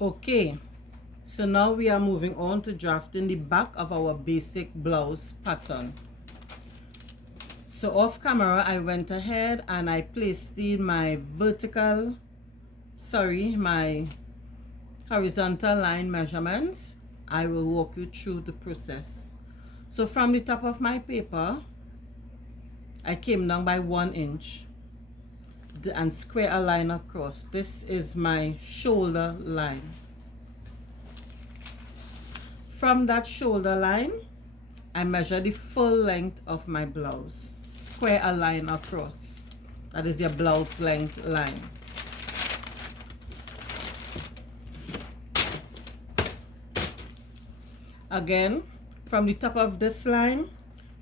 Okay, so now we are moving on to drafting the back of our basic blouse pattern. So off camera, I went ahead and I placed in my my horizontal line measurements. I will walk you through the process. So from the top of my paper, I came down by 1 inch and square a line across. This is my shoulder line. From that shoulder line, I measure the full length of my blouse. Square a line across. That is your blouse length line. Again, from the top of this line,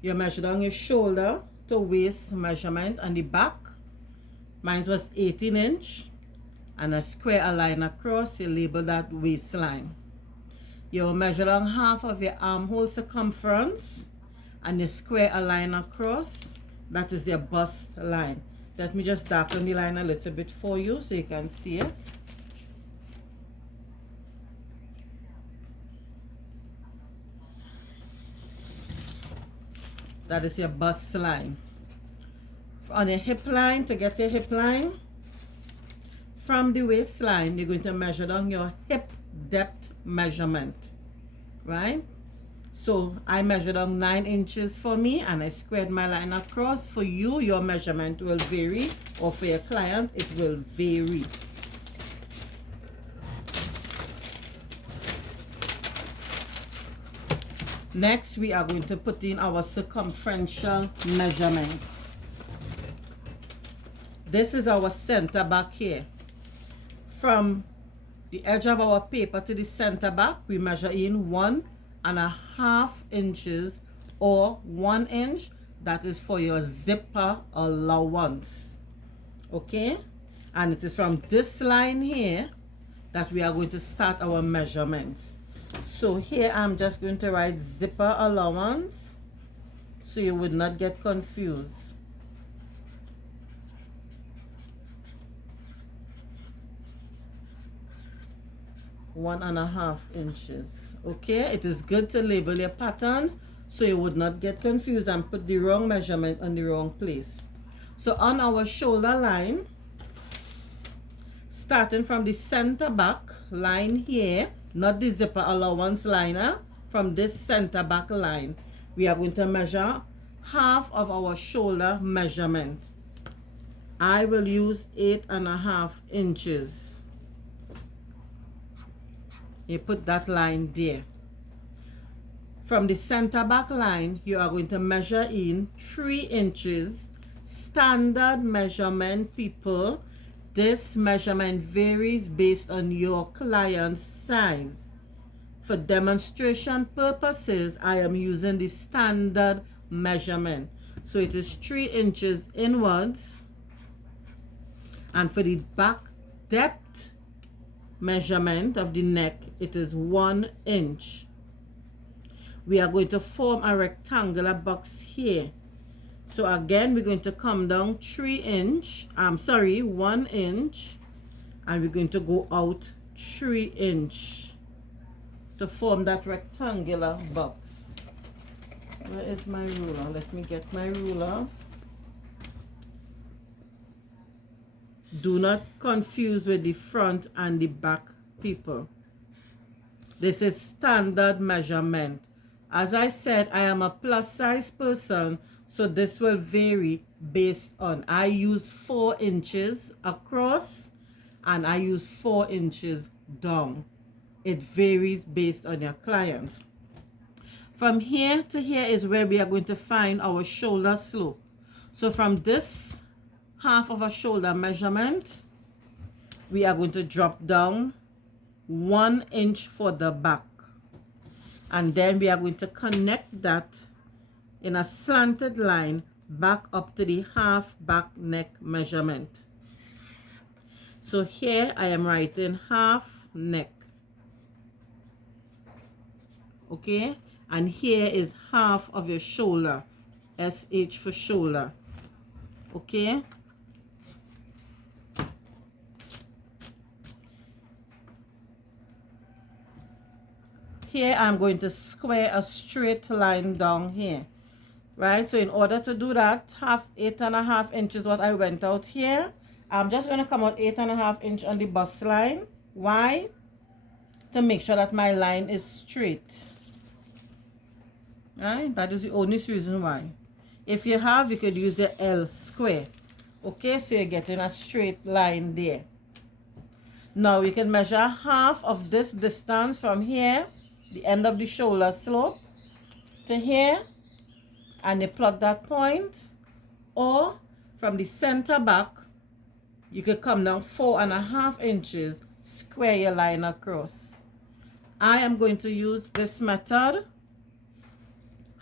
you measure down your shoulder to waist measurement and the back. Mine was 18 inch. And a square a line across, you label that waistline. You will measure down half of your armhole circumference and you square a line across. That is your bust line. Let me just darken the line a little bit for you so you can see it. That is your bust line. On your hip line, to get your hip line, from the waistline, you're going to measure down your hip depth measurement, right? So I measured down 9 inches for me and I squared my line across. For you, your measurement will vary, or for your client, it will vary. Next, we are going to put in our circumferential measurements. This is our center back here. From the edge of our paper to the center back, we measure in 1.5 inches or 1 inch. That is for your zipper allowance. Okay? And it is from this line here that we are going to start our measurements. So here I'm just going to write zipper allowance so you would not get confused. 1.5 inches. Okay, it is good to label your patterns so you would not get confused and put the wrong measurement on the wrong place. So on our shoulder line, starting from the center back line here, not the zipper allowance line, from this center back line, we are going to measure half of our shoulder measurement. I will use 8.5 inches. You put that line there. From the center back line, you are going to measure in 3 inches. Standard measurement, people. This measurement varies based on your client's size. For demonstration purposes, I am using the standard measurement. So it is 3 inches inwards. And for the back depth measurement of the neck, it is 1 inch. We are going to form a rectangular box here. So again, we're going to come down 1 inch, and we're going to go out 3 inch to form that rectangular box. Where is my ruler? Let me get my ruler. Do not confuse with the front and the back, people. This is standard measurement. As I said, I am a plus size person, so this will vary based on, I use 4 inches across and I use 4 inches down. It varies based on your client. From here to here is where we are going to find our shoulder slope. So from this half of a shoulder measurement, we are going to drop down 1 inch for the back. And then we are going to connect that in a slanted line back up to the half back neck measurement. So here I am writing half neck. Okay? And here is half of your shoulder. SH for shoulder. Okay? here I'm going to square a straight line down here, right? So in order to do that, 8.5 inches what I went out here, I'm just going to come out 8.5 inch on the bust line. Why? To make sure that my line is straight, right? That is the only reason why. If you have, you could use a L square. Okay, so you're getting a straight line there. Now we can measure half of this distance from here, the end of the shoulder slope, to here, and you plot that point. Or from the center back, you could come down 4.5 inches, square your line across. I am going to use this method.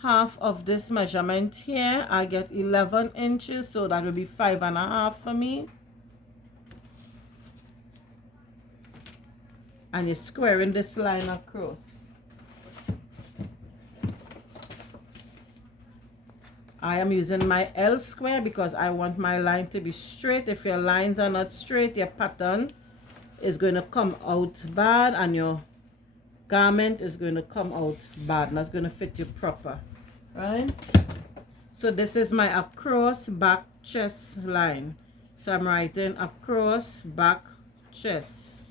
Half of this measurement here, I get 11 inches, so that will be 5.5 for me. And you're squaring this line across. I am using my L square because I want my line to be straight. If your lines are not straight, your pattern is going to come out bad and your garment is going to come out bad. And that's going to fit you proper, right? So this is my across back chest line. So I'm writing across back chest,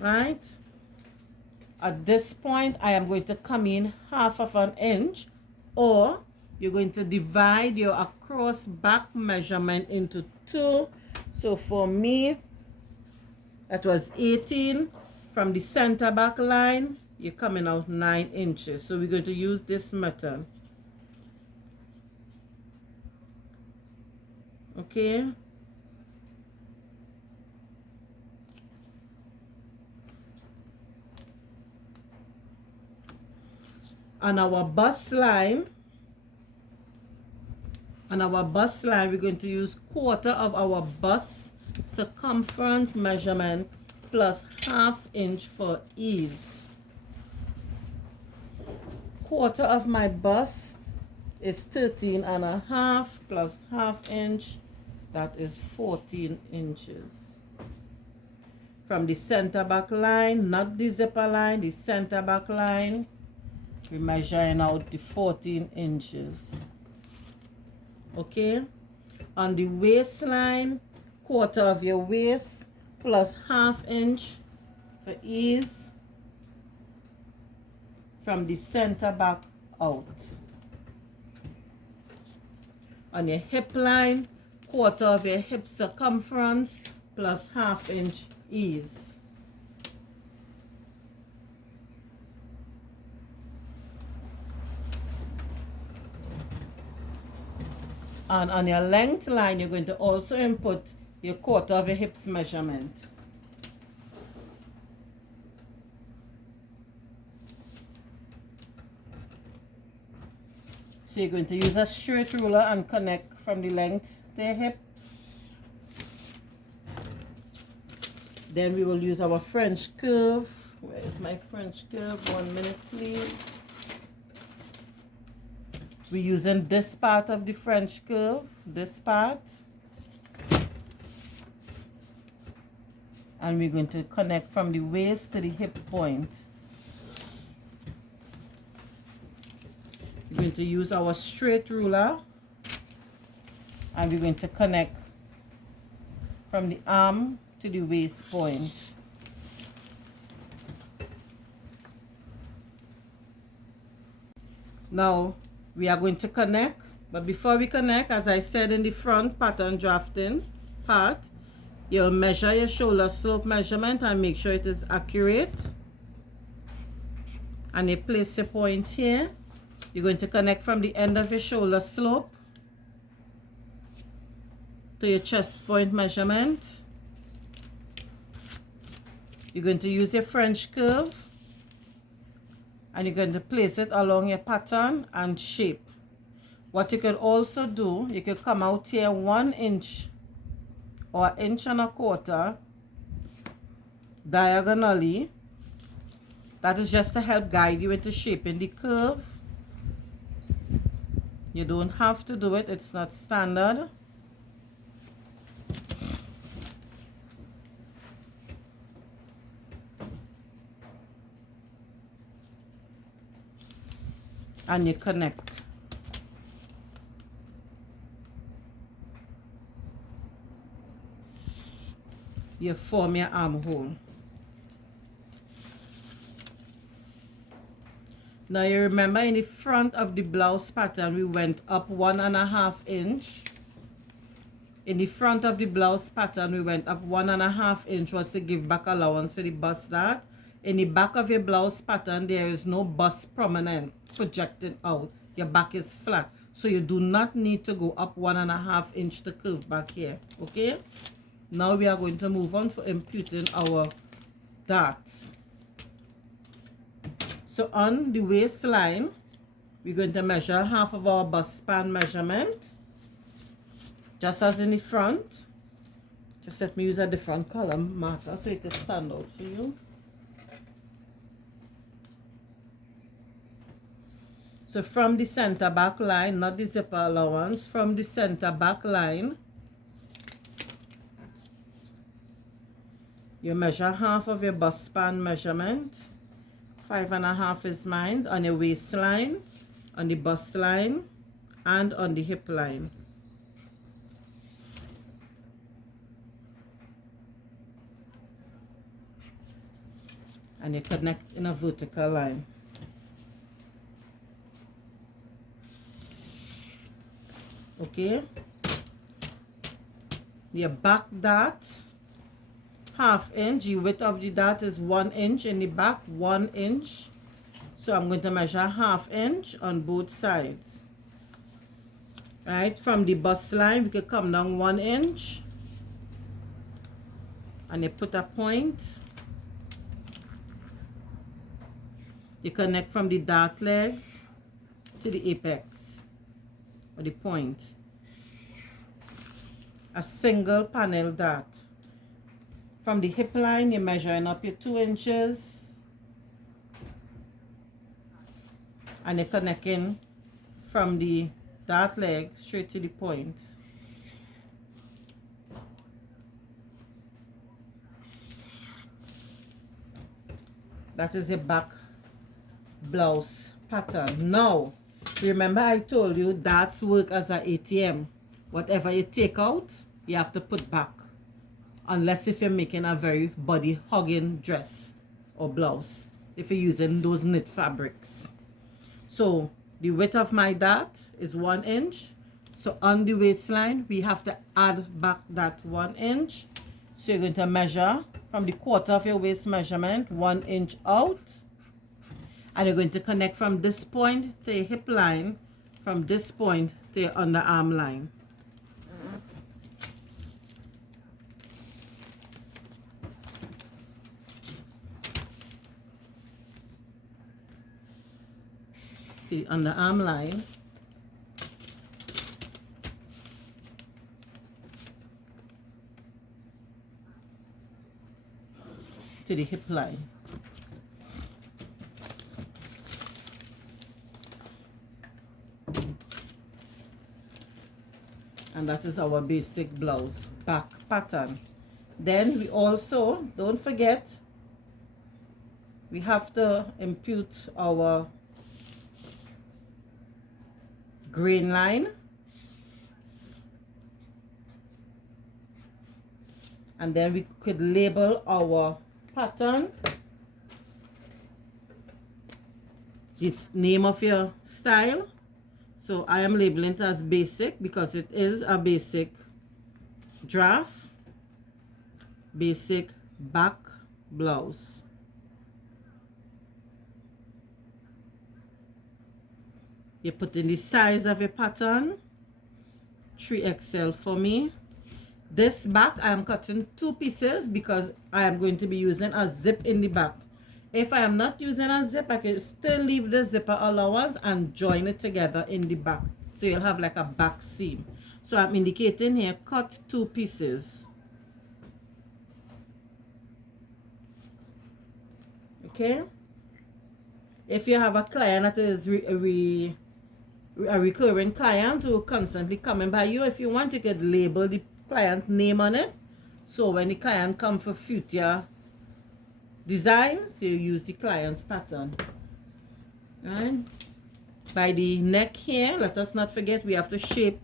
right? At this point, I am going to come in 1/2 inch, or you're going to divide your across back measurement into 2. So for me, that was 18. From the center back line, you're coming out 9 inches. So we're going to use this method. Okay. On our bust line, we're going to use 1/4 of our bust circumference measurement plus 1/2 inch for ease. 1/4 of my bust is 13.5 plus 1/2 inch, that is 14 inches. From the center back line, not the zipper line, the center back line, we're measuring out the 14 inches. Okay, on the waistline, 1/4 of your waist plus 1/2 inch for ease from the center back out. On your hip line, 1/4 of your hip circumference plus 1/2 inch ease. And on your length line, you're going to also input your 1/4 of your hips measurement. So you're going to use a straight ruler and connect from the length to your hips. Then we will use our French curve. Where is my French curve? 1 minute, please. We're using this part of the French curve, this part. And we're going to connect from the waist to the hip point. We're going to use our straight ruler. And we're going to connect from the arm to the waist point. Now, we are going to connect, but before we connect, as I said in the front pattern drafting part, you'll measure your shoulder slope measurement and make sure it is accurate. And you place your point here. You're going to connect from the end of your shoulder slope to your chest point measurement. You're going to use your French curve. And you're going to place it along your pattern and shape. What you could also do, you could come out here 1 inch or 1.25 inches diagonally. That is just to help guide you into shaping the curve. You don't have to do it, it's not standard. and you connect. You form your armhole. Now you remember in the front of the blouse pattern we went up 1.5 inch. In the front of the blouse pattern we went up 1.5 inch was to give back allowance for the bust dart. In the back of your blouse pattern there is no bust prominent projecting out. Your back is flat, so you do not need to go up 1.5 inch to curve back here. Okay, now we are going to move on for imputing our darts. So on the waistline, we're going to measure half of our bust span measurement, just as in the front. Just let me use a different color marker so it will stand out for you. So from the center back line, not the zipper allowance, from the center back line, you measure half of your bust span measurement. 5.5 is mine on your waistline, on the bust line, and on the hip line. And you connect in a vertical line. Okay. Your back dart, 1/2 inch. The width of the dart is 1 inch in the back, 1 inch. So I'm going to measure 1/2 inch on both sides. Right, from the bust line we could come down 1 inch and you put a point. You connect from the dart legs to the apex or the point. A single panel dart. From the hip line, you're measuring up your 2 inches and you're connecting from the dart leg straight to the point. That is your back blouse pattern. Now, remember I told you darts work as an ATM. Whatever you take out, you have to put back. Unless if you're making a very body hugging dress or blouse, if you're using those knit fabrics. So the width of my dart is 1 inch. So on the waistline we have to add back that 1 inch. So you're going to measure from the quarter of your waist measurement 1 inch out, and you're going to connect from this point to your hip line, from this point to your underarm line. The underarm line, to the hip line. And that is our basic blouse back pattern. Then we also, don't forget, we have to impute our grain line, and then we could label our pattern, this name of your style. So I am labeling it as basic because it is a basic draft, basic back blouse. You put in the size of your pattern, 3XL for me. This back I am cutting 2 pieces because I am going to be using a zip in the back. If I am not using a zip, I can still leave the zipper allowance and join it together in the back. So you'll have like a back seam. So I'm indicating here, cut 2 pieces. Okay? If you have a client that is a recurring client who constantly coming by you, if you want, you could label the client name on it, so when the client come for future designs, you use the client's pattern. Right? by the neck here. Let us not forget we have to shape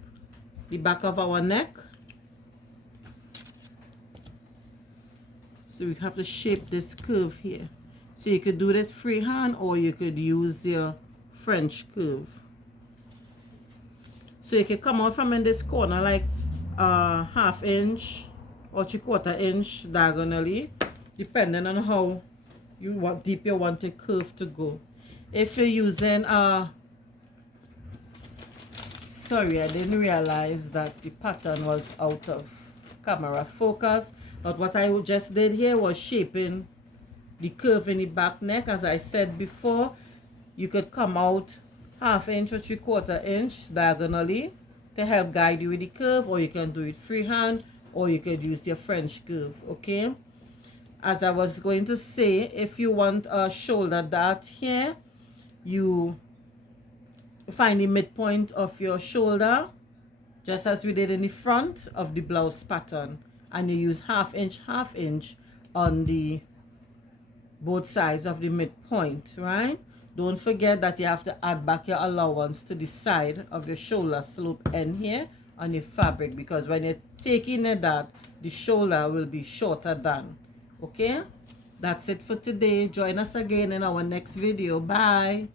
the back of our neck. So we have to shape this curve here. So you could do this freehand or you could use your French curve. So you can come out from in this corner like 1/2 inch or 3/4 inch diagonally, depending on how deep you want the curve to go. If you're using sorry, I didn't realize that the pattern was out of camera focus, but what I just did here was shaping the curve in the back neck. As I said before, you could come out 1/2 inch or 3/4 inch diagonally to help guide you with the curve, or you can do it freehand, or you could use your French curve. Okay, as I was going to say, if you want a shoulder dart here, you find the midpoint of your shoulder just as we did in the front of the blouse pattern, and you use 1/2 inch on the both sides of the midpoint, right? Don't forget that you have to add back your allowance to the side of your shoulder slope end here on your fabric, because when you're taking it that, the shoulder will be shorter than. Okay, that's it for today. Join us again in our next video. Bye.